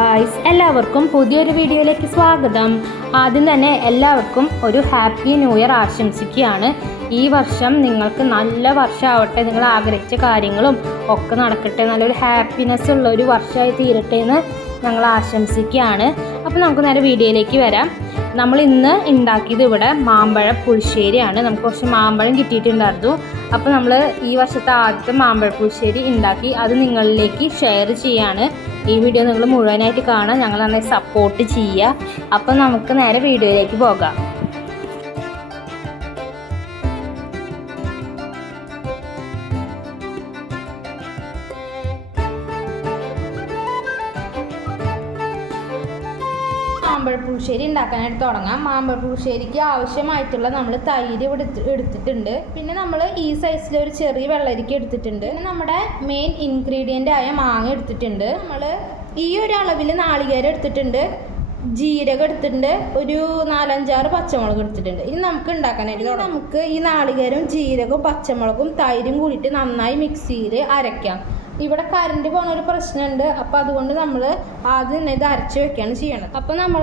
Guys, എല്ലാവർക്കും പുതിയൊരു വീഡിയോയിലേക്ക് സ്വാഗതം. ആദ്യം തന്നെ എല്ലാവർക്കും ഒരു ഹാപ്പി ന്യൂ ഇയർ ആശംസിക്കുകയാണ്. ഈ വർഷം നിങ്ങൾക്ക് നല്ല വർഷമാവട്ടെ, നിങ്ങൾ ആഗ്രഹിച്ച കാര്യങ്ങളും ഒക്കെ നടക്കട്ടെ, നല്ലൊരു ഹാപ്പിനെസ് ഉള്ള ഒരു വർഷമായി തീരട്ടെ എന്ന് ഞങ്ങൾ ആശംസിക്കുകയാണ്. അപ്പോൾ നമുക്ക് നേരെ വീഡിയോയിലേക്ക് വരാം. നമ്മൾ ഇന്ന് ഉണ്ടാക്കിയത് ഇവിടെ മാമ്പഴ പുളിശ്ശേരിയാണ്. നമുക്ക് കുറച്ച് മാമ്പഴം കിട്ടിയിട്ടുണ്ടായിരുന്നു. അപ്പോൾ നമ്മൾ ഈ വർഷത്തെ ആദ്യത്തെ മാമ്പഴ പുളിശ്ശേരി ഉണ്ടാക്കി അത് നിങ്ങളിലേക്ക് ഷെയർ ചെയ്യാണ്. ഈ വീഡിയോ നിങ്ങൾ മുഴുവനായിട്ട് കാണാൻ ഞങ്ങൾ നന്നായി സപ്പോർട്ട് ചെയ്യുക. അപ്പോൾ നമുക്ക് നേരെ വീഡിയോയിലേക്ക് പോകാം. മാമ്പഴ പുളിശ്ശേരി ഉണ്ടാക്കാനായിട്ട് തുടങ്ങാം. മാമ്പഴ പുളിശ്ശേരിക്ക് ആവശ്യമായിട്ടുള്ള നമ്മൾ തൈര് എടുത്തിട്ടുണ്ട്. പിന്നെ നമ്മൾ ഈ സൈസിൽ ഒരു ചെറിയ വെള്ളരിക്ക എടുത്തിട്ടുണ്ട്. പിന്നെ നമ്മുടെ മെയിൻ ഇൻഗ്രീഡിയൻ്റ് ആയ മാങ്ങ എടുത്തിട്ടുണ്ട്. നമ്മൾ ഈ ഒരു അളവിൽ നാളികേരം എടുത്തിട്ടുണ്ട്, ജീരകം എടുത്തിട്ടുണ്ട്, ഒരു 4-5 പച്ചമുളക് എടുത്തിട്ടുണ്ട്. ഇനി നമുക്ക് ഉണ്ടാക്കാനായിട്ട് നമുക്ക് ഈ നാളികേരം, ജീരകവും, പച്ചമുളകും തൈരും കൂടിയിട്ട് നന്നായി മിക്സിയിൽ അരയ്ക്കാം. ഇവിടെ കറണ്ട് പോകുന്ന ഒരു പ്രശ്നമുണ്ട്. അപ്പോൾ അതുകൊണ്ട് നമ്മൾ ആദ്യം തന്നെ ഇത് അരച്ച് വെക്കുകയാണ് ചെയ്യണത്. അപ്പോൾ നമ്മൾ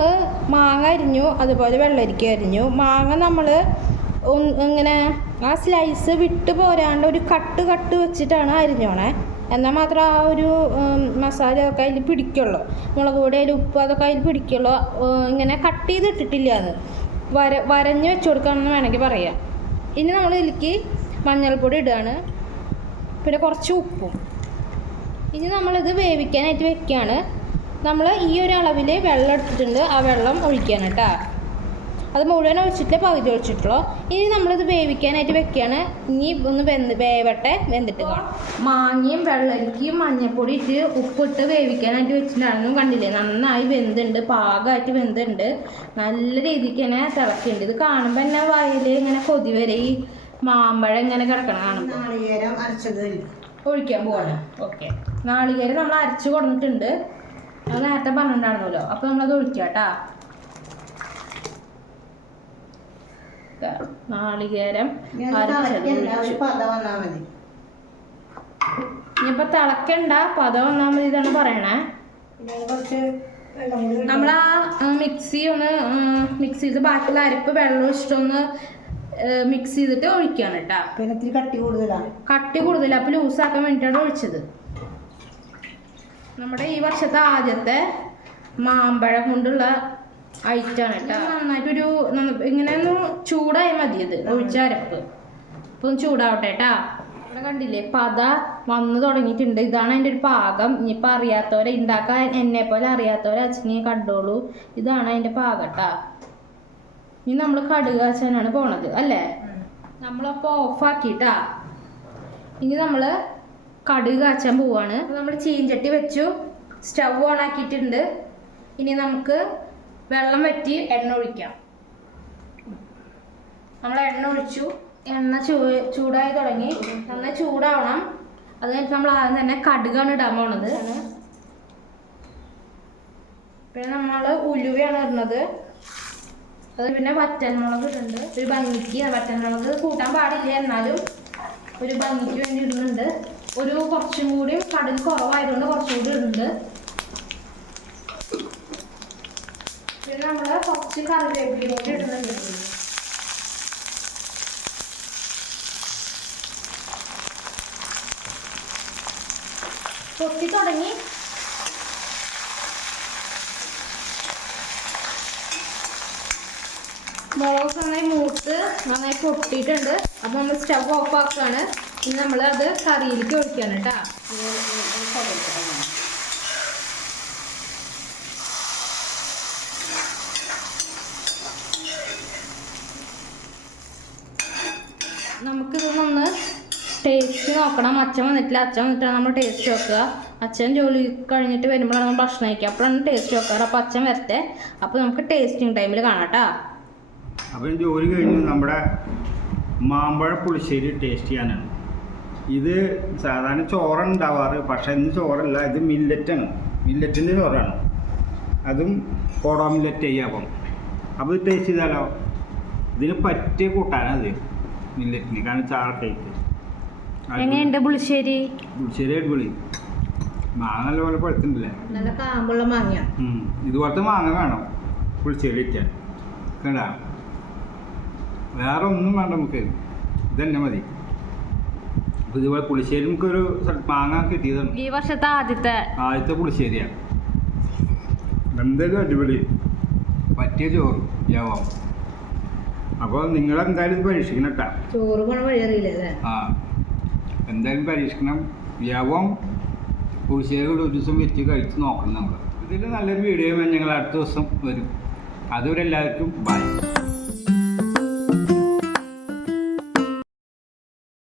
മാങ്ങ അരിഞ്ഞു, അതുപോലെ വെള്ളരിക്ക അരിഞ്ഞു. മാങ്ങ നമ്മൾ ഇങ്ങനെ ആ സ്ലൈസ് വിട്ട് പോരാണ്ട് ഒരു കട്ട് വെച്ചിട്ടാണ് അരിഞ്ഞോണേ. എന്നാൽ മാത്രം ആ ഒരു മസാല ഒക്കെ അതിൽ പിടിക്കുള്ളൂ, മുളക് പൊടി, അതിൽ ഉപ്പ് അതൊക്കെ അതിൽ പിടിക്കുള്ളൂ. ഇങ്ങനെ കട്ട് ചെയ്തിട്ടിട്ടില്ല, അത് വരഞ്ഞ് വെച്ച് കൊടുക്കാമെന്ന് വേണമെങ്കിൽ പറയാം. ഇനി നമ്മൾ ഇതിലേക്ക് മഞ്ഞൾപ്പൊടി ഇടുകയാണ്, പിന്നെ കുറച്ച് ഉപ്പും. ഇനി നമ്മളിത് വേവിക്കാനായിട്ട് വെക്കുകയാണ്. നമ്മൾ ഈ ഒരു അളവിൽ വെള്ളം എടുത്തിട്ടുണ്ട്, ആ വെള്ളം ഒഴിക്കുകയാണ് കേട്ടോ. അത് മുഴുവൻ ഒഴിച്ചിട്ട് പകുതി ഒഴിച്ചിട്ടുള്ളൂ. ഇനി നമ്മളിത് വേവിക്കാനായിട്ട് വെക്കുകയാണ്. ഇനി ഒന്ന് വെന്തിട്ട് കാണാം. മാങ്ങയും വെള്ളരിക്കയും മഞ്ഞൾപ്പൊടി ഇട്ട് ഉപ്പിട്ട് വേവിക്കാനായിട്ട് വെച്ചിട്ടുണ്ടായിരുന്നു. കണ്ടില്ലേ, നന്നായി വെന്തുണ്ട്, പാകമായിട്ട് വെന്തുണ്ട്, നല്ല രീതിക്ക് തന്നെ തിളക്കുന്നുണ്ട്. ഇത് കാണുമ്പോൾ തന്നെ വായിൽ ഇങ്ങനെ കൊതി വരെ, ഈ മാമ്പഴം ഇങ്ങനെ കിടക്കണം കാണുമ്പോൾ. നാളികേരം അരച്ചത് ഒഴിക്കാൻ പോവാണ്. ഓക്കെ, നാളികേരം നമ്മൾ അരച്ച് കൊടുത്തിട്ടുണ്ട്, അത് നേരത്തെ പറഞ്ഞിട്ടുണ്ടായിരുന്നല്ലോ. അപ്പോൾ നമ്മളത് ഒഴിക്കാം കേട്ടോ. നാളികേരം ഇനിയിപ്പോൾ തിളക്കണ്ട, പദം വന്നാൽ മതി ഇതാണ് പറയണേ. നമ്മൾ ആ മിക്സ് ചെയ്ത് ബാക്കിയുള്ള അരപ്പ് വെള്ളം ഒഴിച്ചിട്ടൊന്ന് മിക്സ് ചെയ്തിട്ട് ഒഴിക്കുകയാണ് കേട്ടോ. പിന്നെ ഇത്തിരി കട്ടി കൂടുതൽ, അപ്പോൾ ലൂസാക്കാൻ വേണ്ടിയിട്ടാണ് ഒഴിച്ചത്. നമ്മുടെ ഈ വർഷത്തെ ആദ്യത്തെ മാമ്പഴം കൊണ്ടുള്ള ഐറ്റാണ് കേട്ടോ. നന്നായിട്ടൊരു ഇങ്ങനെ ഒന്ന് ചൂടായാൽ മതി അത് ഒഴിച്ച അരപ്പ്. അപ്പോൾ ഒന്ന് ചൂടാവട്ടെ കേട്ടോ. ഇവിടെ കണ്ടില്ലേ, പത വന്ന് തുടങ്ങിയിട്ടുണ്ട്. ഇതാണ് അതിൻ്റെ ഒരു പാകം. ഇനിയിപ്പോൾ അറിയാത്തവരെ ഉണ്ടാക്കാൻ എന്നെ പോലെ അറിയാത്തവരെ അച്ഛനെ കണ്ടോളൂ. ഇതാണ് അതിൻ്റെ പാകം കേട്ടോ. ഇനി നമ്മൾ കടുക് കാച്ചാനാണ് പോണത് അല്ലേ. നമ്മളപ്പോൾ ഓഫാക്കിട്ടാ. ഇനി നമ്മൾ കടുക് കാച്ചാൻ പോവാണ്. നമ്മൾ ചീഞ്ചട്ടി വെച്ചു, സ്റ്റവ് ഓൺ ആക്കിയിട്ടുണ്ട്. ഇനി നമുക്ക് വെള്ളം വറ്റി എണ്ണ ഒഴിക്കാം. നമ്മൾ എണ്ണ ഒഴിച്ചു, എണ്ണ ചൂടായി തുടങ്ങി, നന്നായി ചൂടാവണം. അത് കഴിഞ്ഞിട്ട് നമ്മൾ ആദ്യം തന്നെ കടുകാണ് ഇടാൻ പോണത്. പിന്നെ നമ്മൾ ഉലുവയാണ് ഇടുന്നത്. അത് പിന്നെ വറ്റൽമുളക് ഇടുന്നുണ്ട് ഒരു ഭംഗിക്ക്. വറ്റൽമുളക് കൂട്ടാൻ പാടില്ല, എന്നാലും ഒരു ഭംഗിക്ക് വേണ്ടി ഇടുന്നുണ്ട്. ഒരു കുറച്ചും കൂടി കടുക് കുറവായതുകൊണ്ട് കുറച്ചും കൂടി ഇടുന്നുണ്ട്. പിന്നെ നമ്മൾ കുറച്ച് കറിവേപ്പില കൂടി ഇടുന്നുണ്ട്. പൊട്ടി തുടങ്ങി. മുളക് നന്നായി മൂത്ത് നന്നായി പൊട്ടിയിട്ടുണ്ട്. അപ്പോൾ നമ്മൾ സ്റ്റവ് ഓഫ് ആക്കുകയാണ്. ഇനി നമ്മൾ അത് കറിയിലേക്ക് ഒഴിക്കുകയാണ് കേട്ടോ. നമുക്കിതൊന്ന് ടേസ്റ്റ് നോക്കണം. അച്ഛൻ വന്നിട്ടില്ല, അച്ഛൻ വന്നിട്ടാണ് നമ്മൾ ടേസ്റ്റ് നോക്കുക. അച്ഛൻ ജോലി കഴിഞ്ഞിട്ട് വരുമ്പോഴാണ് നമ്മൾ ഭക്ഷണം കഴിക്കുക, അപ്പോഴാണ് ടേസ്റ്റ് നോക്കാറ്. അപ്പോൾ അച്ഛൻ വരട്ടെ, അപ്പോൾ നമുക്ക് ടേസ്റ്റിംഗ് ടൈമിൽ കാണാം കേട്ടോ. അപ്പം ജോലി കഴിഞ്ഞ് നമ്മുടെ മാമ്പഴ പുളിശ്ശേരി ടേസ്റ്റ് ചെയ്യാനാണ്. ഇത് സാധാരണ ചോറാണ് ഉണ്ടാവാറ്, പക്ഷേ ഇന്ന് ചോറല്ല, ഇത് മില്ലറ്റാണ്, മില്ലറ്റിൻ്റെ ചോറാണ്. അതും കോടോ മില്ലറ്റ് ചെയ്യാപ്പം. അപ്പോൾ ഇത് ടേസ്റ്റ് ചെയ്താലോ. ഇതിന് പറ്റിയ കൂട്ടാനത് മില്ലറ്റിന്, കാരണം ചാളത്തേക്ക്. എങ്ങനെയുണ്ട് പുളിശ്ശേരി? പുളിശ്ശേരി അടിപൊളി. മാങ്ങ നല്ലപോലെ പഴുത്തുണ്ടല്ലേ. നല്ല കാമ്പുള്ള മാങ്ങ. ഇതുപോലത്തെ മാങ്ങ വേണം പുളിശ്ശേരി വയ്ക്കാൻ. കണ്ട വേറെ ഒന്നും വേണ്ട നമുക്ക്, ഇതന്നെ മതി. അപ്പോൾ ഇതുപോലെ പുളിശ്ശേരി നമുക്കൊരു മാങ്ങ കിട്ടിയതാണ്. ഈ വർഷത്തെ ആദ്യത്തെ പുളിശ്ശേരിയാണ്. എന്തായാലും അടിപൊളി പറ്റിയ ചോറ് യാവാം. അപ്പോൾ നിങ്ങളെന്തായാലും പരീക്ഷിക്കണം കേട്ടോ. ചോറ് പോണ വഴി അറിയില്ലല്ലേ? എന്തായാലും പരീക്ഷിക്കണം. യാവാം പുളിശ്ശേരി ഒരു ദിവസം വെച്ച് കഴിച്ച് നോക്കണം നമ്മൾ. ഇതിൽ നല്ലൊരു വീഡിയോ ഞങ്ങൾ അടുത്ത ദിവസം വരും. അതുവരെ എല്ലാവർക്കും ബൈ.